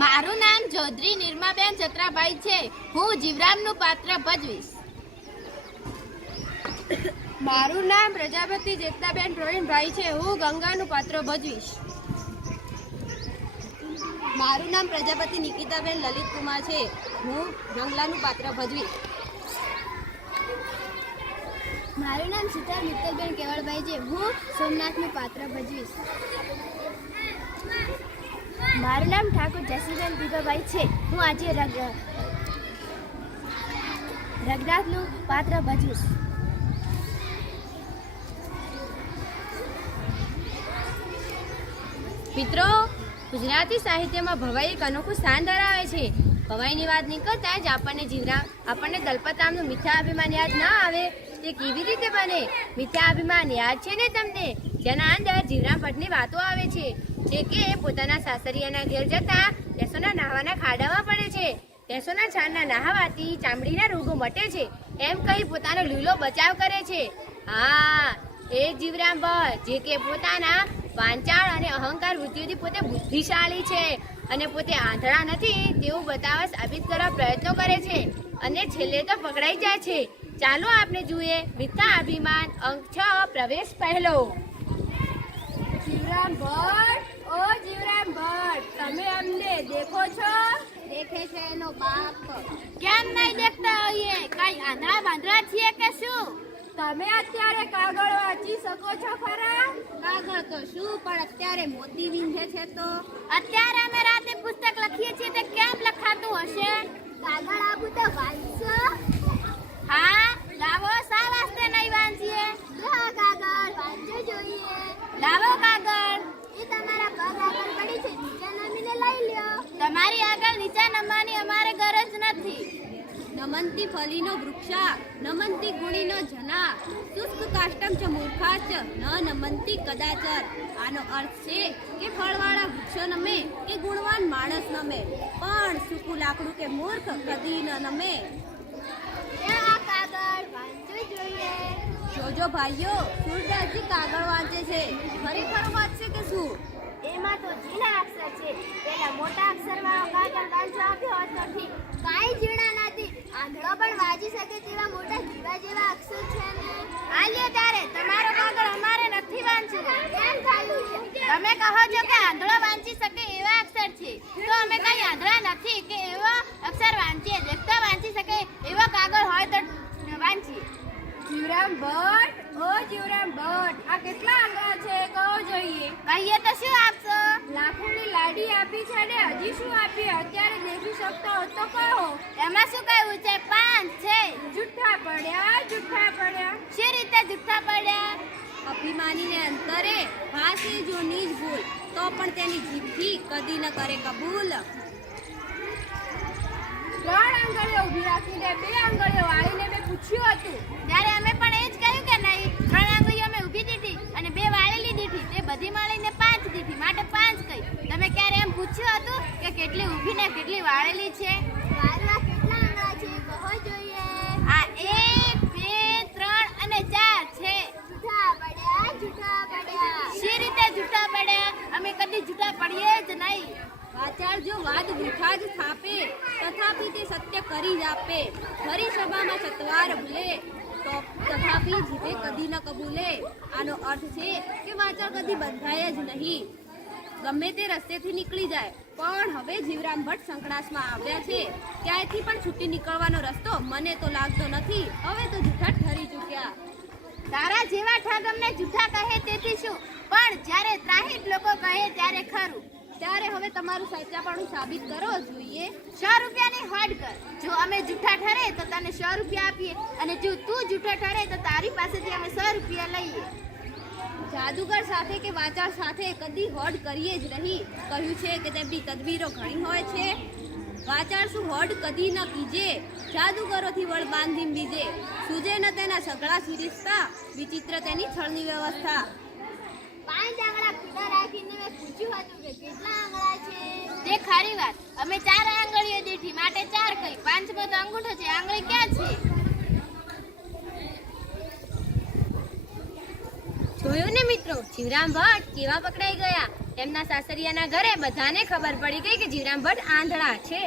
મારું નામ ચૌધરી નિર્માબેન ચત્રાભાઈ છે. હું જીવરામનું પાત્ર ભજવીશ. મારું નામ પ્રજાપતિ જેતનાબેન પ્રવીણભાઈ છે. હું ગંગાનું પાત્ર ભજવીશ. મારું નામ પ્રજાપતિ નિકિતાબેન લલિતકુમાર છે. હું રંગલાનું પાત્ર ભજવીશ. મારું નામ સીતા મિત્તલબેન કેવળભાઈ છે. હું સોમનાથનું પાત્ર ભજવીશ. મારું નામ ઠાકોર જસીબેન દીપાભાઈ છે. હું આજે રઘનાથનું પાત્ર ભજવીશ. મિત્રો, ગુજરાતી સાહિત્યમાં ભવાઈ એક અનોખું સ્થાન ધરાવે છે. ભવાઈની વાત નીકળતા જ આપણને દલપતરામનું મિથ્યાભિમાન યાદ ના આવે તે કેવી રીતે બને? મિથ્યાભિમાન યાદ છે ને તમને? જેના અંદર જીવરામ ભટ્ટની વાતો આવે છે જે કે પોતાના સાસરિયાના ઘેર જતા ભેંસોના નાહવાના ખાડામાં પડે છે. ભેંસોના છાણના નાહવાથી ચામડીના રોગો મટે છે એમ કહી પોતાનો લીલો બચાવ કરે છે. હા, એ જીવરામ ભટ્ટ જે કે પોતાના વાંચાળ અને અહંકાર વૃત્તિઓથી પોતે બુદ્ધિશાળી છે અને પોતે આંધળા નથી તેવું બતાવવા સાબિત કરવા પ્રયત્નો કરે છે અને છેલ્લે તો પકડાઈ જાય છે. ચાલો આપણે જોઈએ મિથ્યાભિમાન અંક 6 પ્રવેશ પહેલો. જીવરામ ભટ્ટ, ઓ જીવરામ ભટ્ટ, તમે અમને દેખો છો? દેખે છે એનો બાપ. કેમ નહીં દેખતા હોઈએ? કઈ આંધળા બાંધળા છીએ કે શું? તમે અત્યારે કાગળ વાંચી શકો છો ખરા? કાગળ તો શું, પણ અત્યારે મોતી વીંધે છે તો. અત્યારે અમે રાતે પુસ્તક લખીએ છીએ તે કેમ લખાતું હશે? કાગળ આપું તો વાંચશો? હા, લાવો. શા વાસ્તે નહીં વાંચીએ? હા, કાગળ વાંચવું જોઈએ. લાવો કાગળ. એ તમારા પગ આગળ પડી છે, નીચે નમીને લઈ લ્યો. તમારી આગળ નીચા નમવાની અમારે ગરજ નથી. નમંતી ફલીનો વૃક્ષા નમંતી ગુણીનો જના શુષ્ક કાષ્ટમ ચ મૂર્ખાચ ન નમંતી કદાચર. આનો અર્થ છે કે ફળવાળા વૃક્ષો નમે કે ગુણવાન માણસ નમે, પણ સૂકું લાકડું કે મૂર્ખ કદી ન નમે. આ કાગળ વાંચવું જોઈએ. જોજો ભાઈઓ, સૂરદાસજી કાગળ વાંચે છે. ખરેખર વાંચશે કે શું? એમાં તો ઝીણા અક્ષર છે. પેલા મોટા અક્ષરવાળો કાગળ વાંચવા આપ્યો હતો ઠીક, કાંઈ ઝીણા નથી. આંધળો પણ વાંચી શકે તેવા મોટા જીવા જેવા અક્ષર છે ને. આલ્યો તારે તમારો કાગળ અમારે નથી વાંચવું. કેમ થયું છે? તમે કહો છો કે આંધળો વાંચી શકે એવા અક્ષર છે, તો અમે કઈ આંધળા નથી કે એવો અક્ષર વાંચીએ. દેખતા વાંચી શકે એવો કાગળ હોય તો વાંચીએ. જીવરામ ભટ્ટ, ઓ જીવરામ ભટ્ટ, આ કેટલા આંગળા છે કહો જોઈએ? કહીએ તો શું આપશો? લાખોની લાડી આપી છે ને હજી શું આપી? અત્યારે દેખી શકતો હો તો કહો. એમાં શું કહેવું છે? 5 છે. જુઠ્ઠા પડ્યા, જુઠ્ઠા પડ્યા. શી રીતે જુઠ્ઠા પડ્યા? અભિમાનીને અંતરે ભાસે જો નીજ ભૂલ, તો પણ તેની જીભથી કદી ન કરે કબૂલ. 3 આંગળીઓ ઊભી રાખીને 2 આંગળીઓ વાળીને મેં પૂછ્યું હતું. ત્યારે અમે પણ એ જ કહ્યું કે નહીં, 3 આંગળીઓ અમે ઊભી દીધી અને 2 વાળેલી દીધી. તે બધી મળીને 5 દીધી, માટે 5 કહી. તમે ક્યારે એમ પૂછ્યું હતું કે કેટલી ઊભી ને કેટલી વાળેલી છે? વાળવા કેટલા આંગળા છે કહો જોઈએ. આ 1, 2, 3 અને 4 છે. જૂઠા પડ્યા, જૂઠા પડ્યા. શી રીતે જૂઠા પડ્યા? અમે કદી જૂઠા પડીએ જ નહીં. વાચાળ જો વાદ વૃથા જ થાપે, તથાપી તે સત્ય કરી જ આપે. ખરી સભામાં સત્વાર ભૂલે, તો તથાપી જીભે કદી ન કબૂલે. આનો અર્થ છે કે વાચાળ કદી બંધાય જ નહીં, ગમે તે રસ્તેથી નીકળી જાય. પણ હવે જીવરામ ભટ્ટ સંકળાશમાં આવ્યા છે. ક્યાંયથી પણ છૂટી નીકળવાનો રસ્તો મને તો લાગતો નથી. હવે તો જૂઠા ઠરી ચૂક્યા. તારા જેવા ઠગ અમને જૂઠા કહે તેથી શું, પણ જ્યારે ત્રાહિત લોકો કહે ત્યારે ખરું. ત્યારે હવે તમારું સાચાપણું સાબિત કરો જોઈએ. 100 રૂપિયાની હોડ કર. જો અમે જૂઠા ઠરે તો તને 100 રૂપિયા આપીએ, અને જો તું જૂઠા ઠરે તો તારી પાસેથી અમે 100 રૂપિયા લઈએ. જાદુગર સાથે કે વાચાળ સાથે કદી હોડ કરીએ જ નહીં. કહ્યું છે કે તેમની તદબીરો ઘણી હોય છે. વાચાળ શું હોડ કદી ન કીજે, જાદુગરોથી વળ બાંધીને બીજે. સુજે ન તેના સગળા સિરિસ્તા, વિચિત્ર તેની છળની વ્યવસ્થા. 5 આંગળા ખુલ્લા રાખીને મેં પૂછ્યું હતું કે કેટલા આંગળા છે. તે ખરી વાત. અમે 4 આંગળીઓ દીધી, માટે 4 કહી. 5મો તો અંગૂઠો છે, આંગળી ક્યાં છે? જોયું ને મિત્રો, જીવરામ ભટ્ટ કેવા પકડાઈ ગયા. એમના સાસરિયાના ઘરે બધાને ખબર પડી ગઈ કે જીવરામ ભટ્ટ આંધળા છે.